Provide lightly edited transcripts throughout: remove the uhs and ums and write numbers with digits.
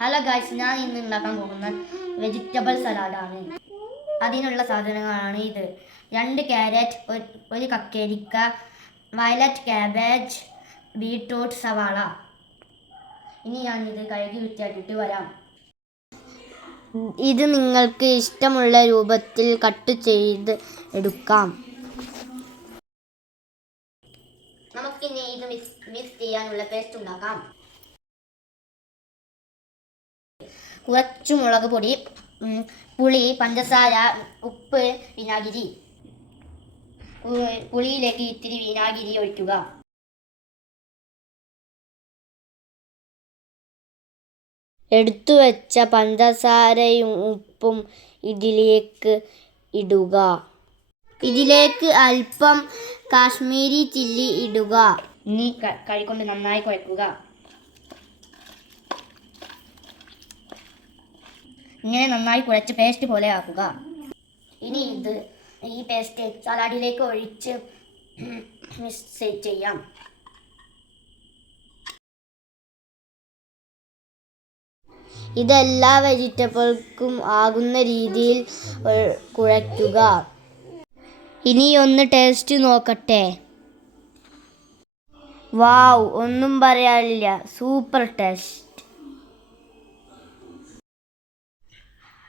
Hello guys, ഞാൻ ഇന്ന് ഉണ്ടാക്കാൻ പോകുന്ന വെജിറ്റബിൾ സലാഡാണ്. അതിനുള്ള സാധനങ്ങളാണ് ഇത്: 2 ക്യാരറ്റ്, ഒരു കക്കരിക്ക, വയലറ്റ് ക്യാബേജ്, ബീട്രൂട്ട്, സവാള. ഇനി ഞാൻ ഇത് കഴുകി വൃത്തിയാക്കിയിട്ട് വരാം. ഇത് നിങ്ങൾക്ക് ഇഷ്ടമുള്ള രൂപത്തിൽ കട്ട് ചെയ്ത് എടുക്കാം. നമുക്കിനി ഇത് മിക്സ് ചെയ്യാനുള്ള പേസ്റ്റ് ഉണ്ടാക്കാം. കുറച്ചു മുളക് പൊടി, പുളി, പഞ്ചസാര, ഉപ്പ്, വിനാഗിരി. പുളിയിലേക്ക് ഇത്തിരി വിനാഗിരി ഒഴിക്കുക. എടുത്തു വെച്ച പഞ്ചസാരയും ഉപ്പും ഇതിലേക്ക് ഇടുക. ഇതിലേക്ക് അല്പം കാശ്മീരി ചില്ലി ഇടുക. ഇനി കൈകൊണ്ട് നന്നായി കുഴക്കുക. ഇങ്ങനെ നന്നായി കുഴച്ച് പേസ്റ്റ് പോലെ ആക്കുക. ഇനി ഈ പേസ്റ്റ് സലാഡിലേക്ക് ഒഴിച്ച് മിക്സ് ചെയ്യാം. ഇതെല്ലാ വെജിറ്റബിൾക്കും ആകുന്ന രീതിയിൽ കുഴയ്ക്കുക. ഇനി ഒന്ന് ടേസ്റ്റ് നോക്കട്ടെ. വാവ്, ഒന്നും പറയാനില്ല, സൂപ്പർ ടേസ്റ്റ്.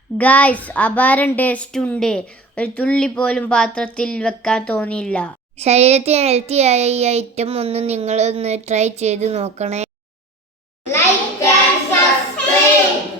ഗായ്സ്, അപാരം ടേസ്റ്റ് ഉണ്ട്. ഒരു തുള്ളി പോലും പാത്രത്തിൽ വെക്കാൻ തോന്നില്ല. ശരീരത്തിന് ഹെൽത്തിയായ ഈ ഐറ്റം ഒന്ന് നിങ്ങളൊന്ന് ട്രൈ ചെയ്ത് നോക്കണേ. Like and subscribe.